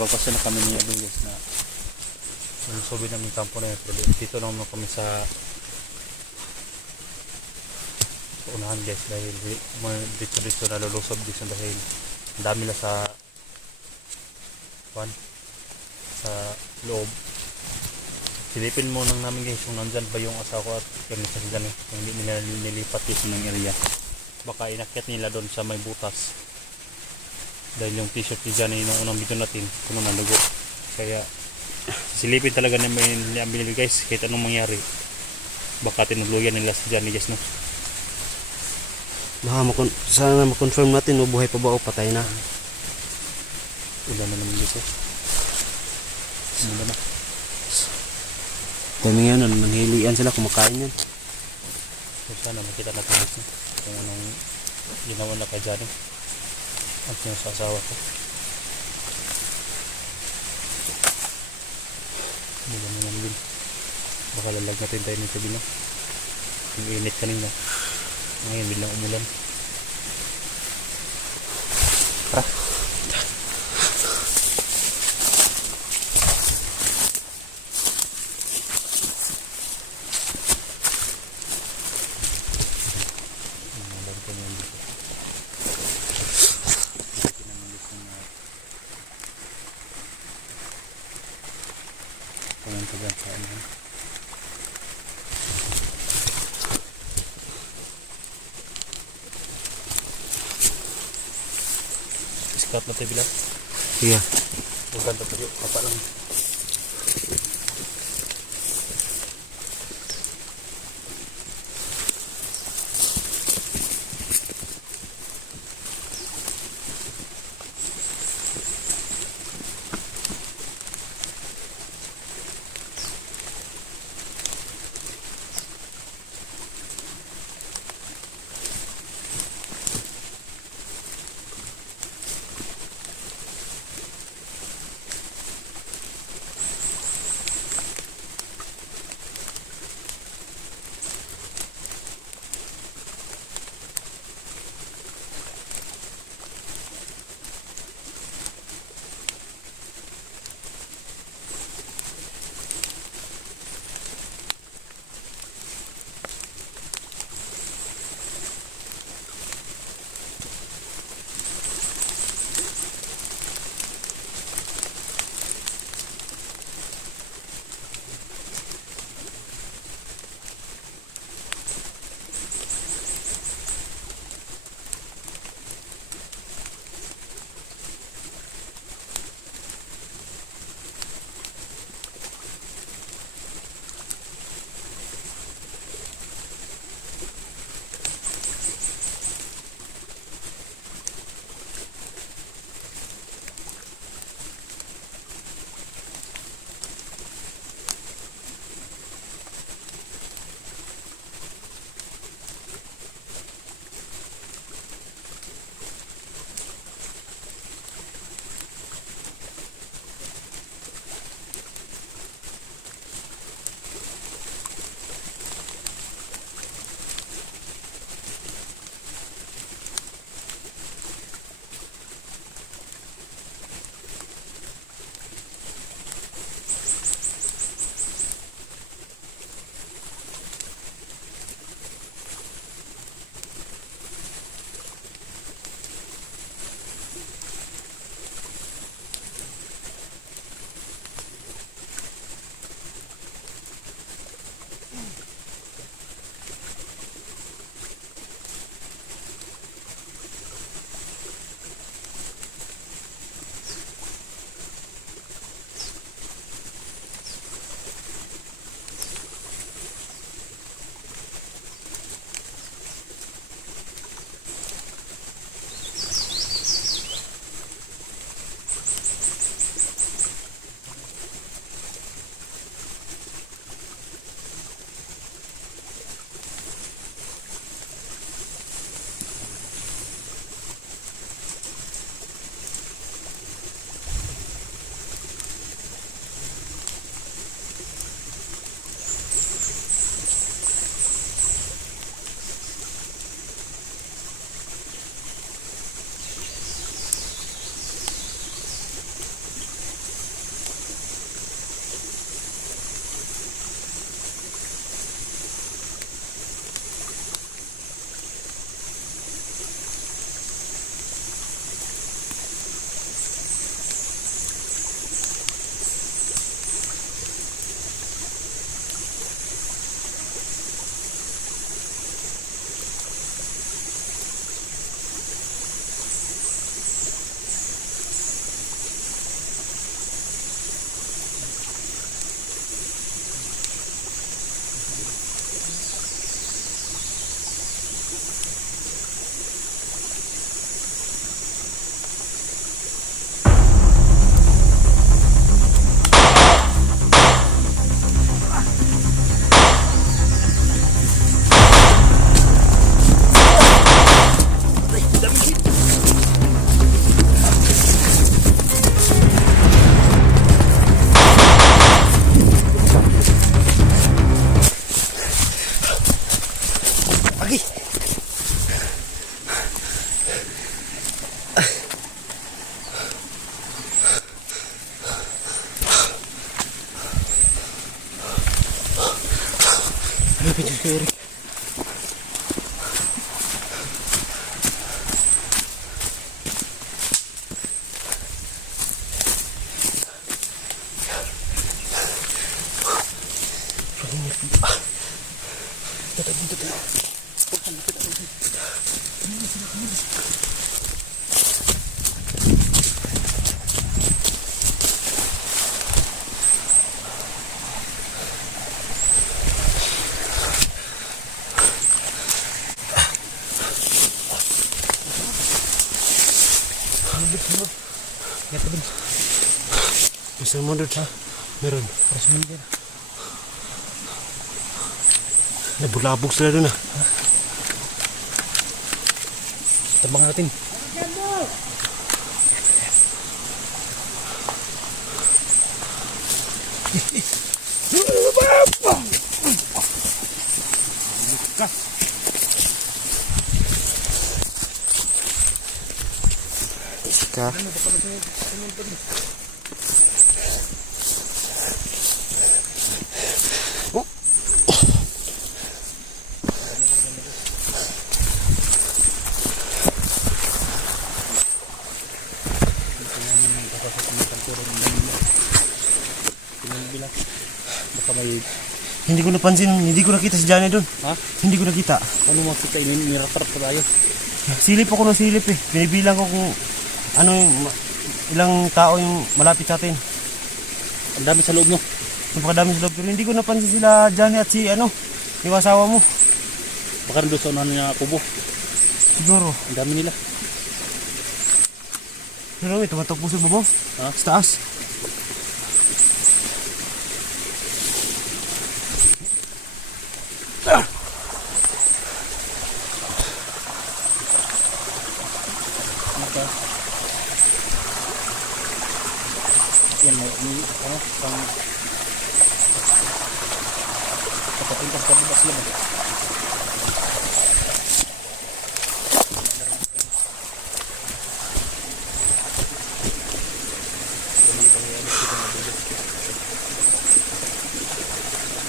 napapasya na kami ni ano guys na yung sobi namin kampo na yun. Dito naman kami sa unahan guys dahil dito nalulusob dito dahil ang dami na sa loob. Silipin mo nang namin guys kung nandyan ba yung asawa ko at kami sa dyan kung hindi nila nilipat dito ng area. Baka inakyat nila doon sa may butas dahil yung t-shirt ni Johnny nung unang video natin puno ng dugo. Kaya silipin talaga nila binili guys kahit anong mangyari. Baka tinuluyan nila si Johnny guys no. Baka sana makonfirm natin mabuhay pa ba o patay na. Ulan na naman dito. Ulan na. Dami nga nun, nanghilian sila, kumakain yan. So sana makita natin dito kung anong ginawa na kay Johnny at yung sa asawa ko. Ulan na naman din. Baka lalagnatin tayo nito bino. Yung init kanina. Ngayon bilang umulan. Tara. Iskat na tayo bilang? Iya. Bukan tayo, apa lang. Grabe, Diyos ko, Eric. Bisa mo doon ha? Meron. Para sumunod. Nabulabog sila doon ha. Tabang natin. Sika. Oh. Baka may... Hindi ko napansin, hindi ko nakita si Johnny doon. Ha? Hindi ko nakita. Ano makita? Niratrap pa tayo. Silip ako ng silip eh. Binibilang ko kung ano yung ilang tao yung malapit sa atin. Ang dami sa loob nyo. Napakadami sa loob. Pero hindi ko napansin sila Johnny at si ano, yung asawa mo. Baka nandun sa unahan niya kubo. Siguro. Ang dami nila. Pero may tumatok po sa bubong. Ha? Sa taas. Maka. Yan may ano pang kapatid ka bubas lang.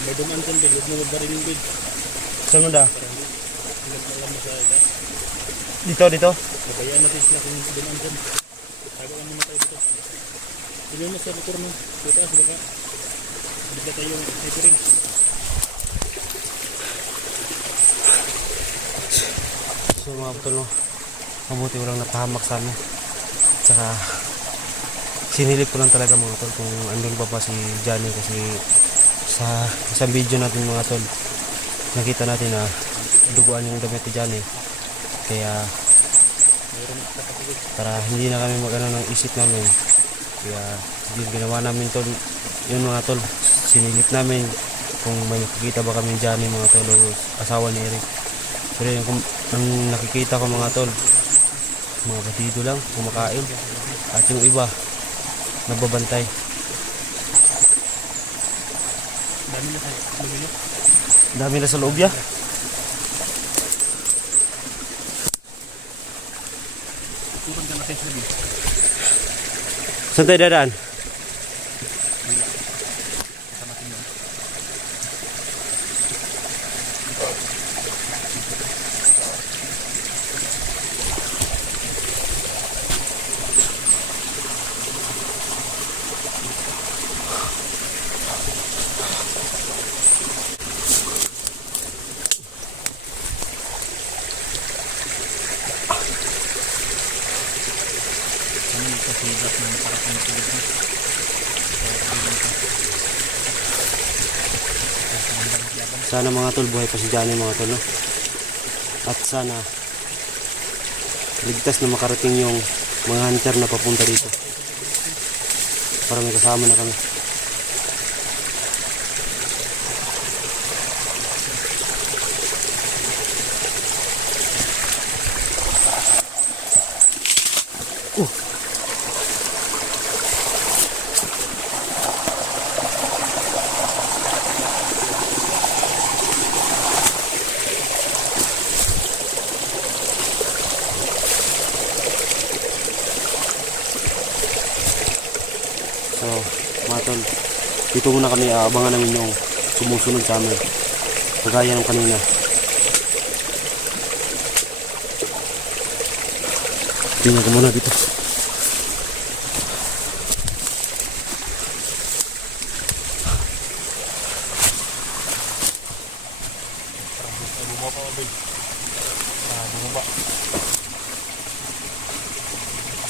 May dumaan dyan, bilog mo magdarin yung bid. Saan mo da? Alam mo sa ita. Dito. Nabayaan natin sila kung dumaan dyan. Tagaan muna tayo dito. Hindi mo sa likor mo. Puta, baka bigla tayo ito rin. So mga putol, no? Mabuti walang napahamak sa amin. Tsaka sinilip ko lang talaga mga tol kung andun pa si Johnny kasi sa isang video natin mga tol nakita natin na duguan yung damit ni Johnny. Kaya para hindi na kami mag-ano ng isip namin, kaya yung ginawa namin tol, yun mga tol, sinilip namin kung may nakikita ba kami Johnny mga tol o asawa ni Eric. Pero yung ang nakikita ko mga tol, mga batido lang kumakain at yung iba nagbabantay. Dami na sa loob nyo. Dami na sa loob ya. Tutukan ka natin sa loob. Saan tayo dadaan? Kasama natin yun. Kami ito sigas na nakarating sa loob nyo. Sana mga tol buhay pa si Johnny mga tol, no? At sana ligtas na makarating yung mga hunter na papunta dito para may kasama na kami. mga tol, dito muna kami, abangan namin yung sumusunod sa amin. Kagaya ng kanina. Tingnan ko muna dito.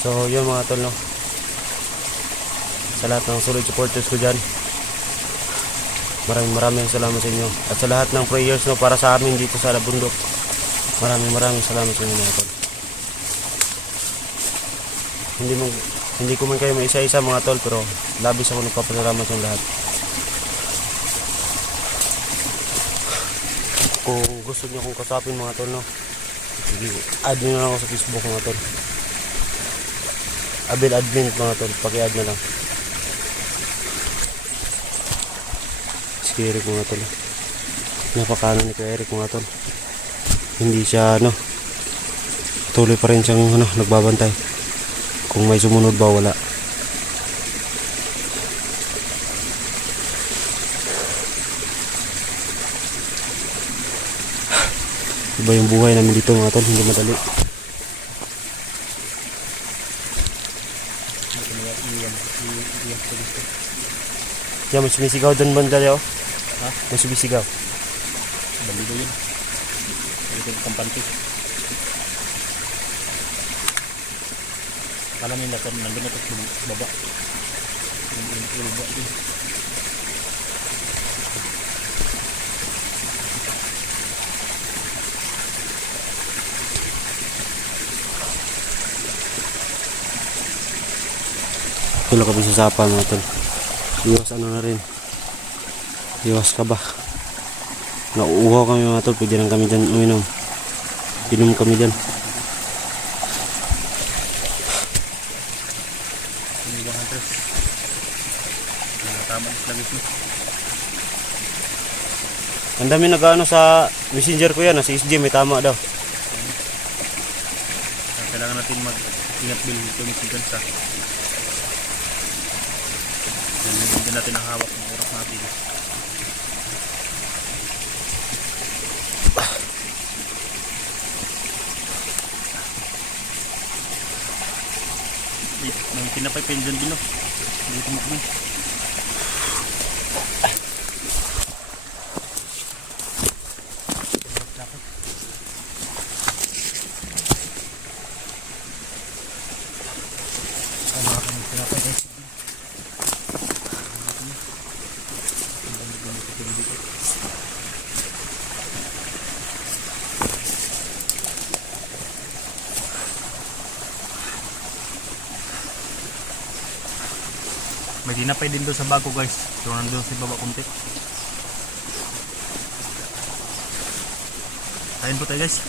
So yun mga tol, no, sa lahat ng solid supporters ko dyan, maraming salamat sa inyo. At sa lahat ng prayers, no, para sa amin dito sa bundok, maraming salamat sa inyo mga tol. Hindi ko man kayo maisa-isa mga tol, pero labis ako nagpapasalamat sa lahat. Kung gusto niyo akong kasapin mga tol, no, add nyo na lang ako sa Facebook mga tol. Abel admin mga tol, paki-add na lang. Si Eric mga tol, napakano ni Kuya Eric mga tol. Hindi siya tuloy pa rin siyang nagbabantay kung may sumunod ba wala. Iba yung buhay namin dito mga tol, hindi madali. Yan, may sumisigaw doon banda yun. Ha? May sumisigaw. Balido yun. Balido yung kampante. Alam nila ito, nandun ito sa baba. Yung ilba din. Tulo kami sa sapa mga tol. Iwas na rin. Iwas ka ba? Nauuhaw kami mga tol. Pwede lang kami dyan uminom. Inom kami dyan. Pinigang hunters. Tama lagi mo. Ang dami nag-ano sa messenger ko yan. Sa SG may tama daw. Kailangan natin mag-ingat bil ito ni Sigansa. Hindi natin ang hawak ng oras natin. May pinapay pa yun dyan din, no? Dito mo kami. May tinapay din doon sa bago guys. So nandun sa baba kunti. Kain po tayo guys.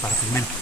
Para tingnan.